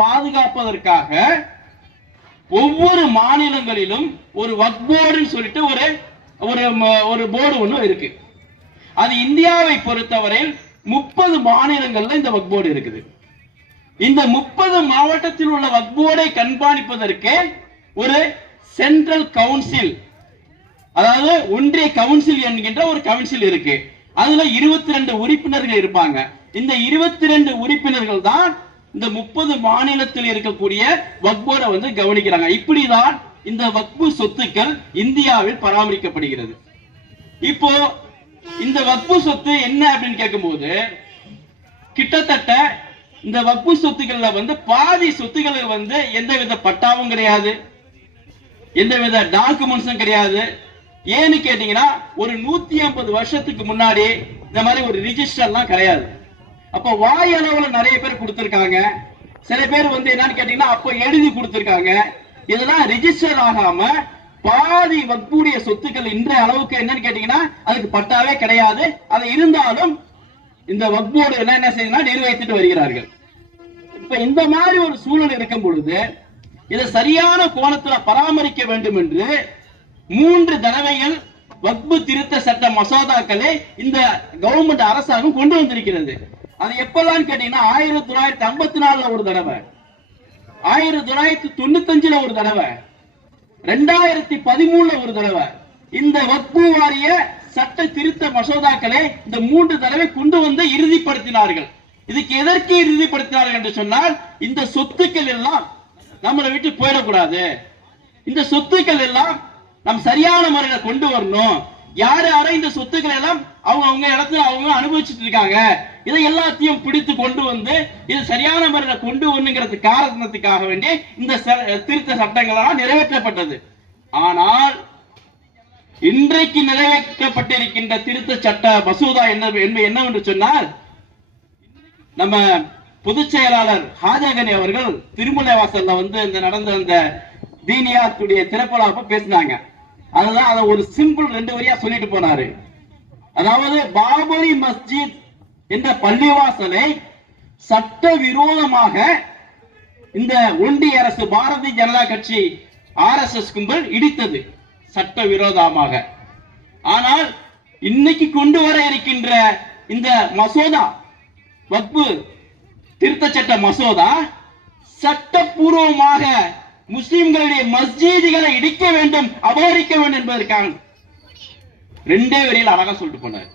பாதுகாப்பதற்காக ஒவ்வொரு மாநிலங்களிலும் ஒரு வக்ஃப் போர்டுன்னு சொல்லிட்டு ஒரு போர்டு ஒன்று இருக்கு. அது இந்தியாவை பொறுத்தவரையில் 30 மாநிலங்கள்ல இந்த வக்ஃப் போர்டு இருக்குது. இந்த 30 மாவட்டத்தில் உள்ள வக்ஃப் போர்டை கண்காணிப்பதற்கு ஒரு சென்ட்ரல் கவுன்சில், அதாவது ஒன்றிய கவுன்சில் என்கின்ற ஒரு கவுன்சில் இருக்கு. அதுல 22 உறுப்பினர்கள் இருப்பாங்க. இந்த 22 உறுப்பினர்கள் தான் இந்த 30 மாநிலத்தில் இருக்கக்கூடிய வக்ஃப் போர்டை வந்து கவனிக்கிறாங்க. இப்படிதான் இந்த வக்ஃப் சொத்துக்கள் இந்தியாவில் பராமரிக்கப்படுகிறது. இப்போ இந்த வக்ஃப் சொத்து என்ன அப்படின்னு கேட்கும்போது, கிட்டத்தட்ட இந்த வக்ஃப் சொத்துக்கள்ல வந்து பாதி சொத்துக்களுக்கு வந்து எந்தவித பட்டாவும் கிடையாது, எந்தவித டாக்குமெண்ட்ஸும் கிடையாது. ஏன்னு கேட்டீங்கன்னா, ஒரு 150 வருஷத்துக்கு முன்னாடி இந்த மாதிரி ஒரு ரிஜிஸ்டர்லாம் கிடையாது. அப்ப வாய் அளவுல நிறைய பேர் கொடுத்திருக்காங்க. சில பேர் வந்து என்னன்னு கேட்டீங்கன்னா அப்ப எழுதி கொடுத்திருக்காங்க. இதெல்லாம் ரிஜிஸ்டர் ஆகாம பாதி வக்ஃபுடைய சொத்துக்கள் இன்றைய அளவுக்கு என்னன்னு கேட்டீங்கன்னா அதுக்கு பட்டாவே கிடையாது. அது இருந்தாலும் இந்த வக்ஃப் போர்டு என்ன செய்யணும்னா நிர்வகித்துட்டு வருகிறார்கள். இப்ப இந்த மாதிரி ஒரு சூழல் இருக்கும் பொழுது இதை சரியான கோணத்துல பராமரிக்க வேண்டும் என்று 3 தடவைகள் வக்ஃப் திருத்த சட்ட மசோதாக்களை இந்த கவர்மெண்ட் அரசாங்கம் கொண்டு வந்திருக்கிறது. அது எப்பெல்லாம் கேட்டீங்கன்னா 1954 ஒரு தடவை, 1995 ஒரு தடவை, 2013 ஒரு தடவை. இந்த வக்ஃப் வாரிய சட்ட திருத்த மசோதாக்களை இந்த 3 தடவை கொண்டு வந்து இறுதிப்படுத்தினார்கள். இதுக்கு எதற்கு இறுதிப்படுத்தினார்கள் என்று சொன்னால், இந்த சொத்துக்கள் எல்லாம் நம்மளை விட்டு போயிடக்கூடாது, இந்த சொத்துக்கள் எல்லாம் நம் சரியான முறையில கொண்டு வரணும், யாரு யார இந்த சொத்துக்கள் எல்லாம் அவங்க இடத்துல அவங்க அனுபவிச்சுட்டு இருக்காங்க, இதை எல்லாத்தையும் பிடித்து கொண்டு வந்து இது சரியான முறையில கொண்டு வரணுங்கிறது காரணத்துக்காக வேண்டி இந்த திருத்த சட்டங்களால் நிறைவேற்றப்பட்டது. ஆனால் இன்றைக்கு நிறைவேற்றப்பட்டிருக்கின்ற திருத்த சட்ட மசோதா என்னவென்று சொன்னால், நம்ம பொதுச் செயலாளர் ஹாஜாகனி அவர்கள் திருமலை வாசல்ல வந்து இந்த நடந்த அந்த தீனியாத்துடைய திறப்பலாப்ப பேசினாங்க. அதுதான் அதை ஒரு சிம்பிள் 2 வரியா சொல்லிட்டு போனாரு. அதாவது பாபரி மஸ்ஜித் என்ற பள்ளிவாசலை சட்டவிரோதமாக இந்த ஒன்றிய அரசு பாரதிய ஜனதா கட்சி RSS கும்பல் இடித்தது சட்டவிரோதமாக. ஆனால் இன்னைக்கு கொண்டு வர இருக்கின்ற இந்த மசோதா வக்ஃப் திருத்த சட்ட மசோதா சட்டப்பூர்வமாக முஸ்லிம்களுடைய மஸ்ஜிதுகளை இடிக்க வேண்டும், அபகரிக்க வேண்டும் என்பதற்காக 2 வரியில் அழகா சொல்லிட்டு போனார்.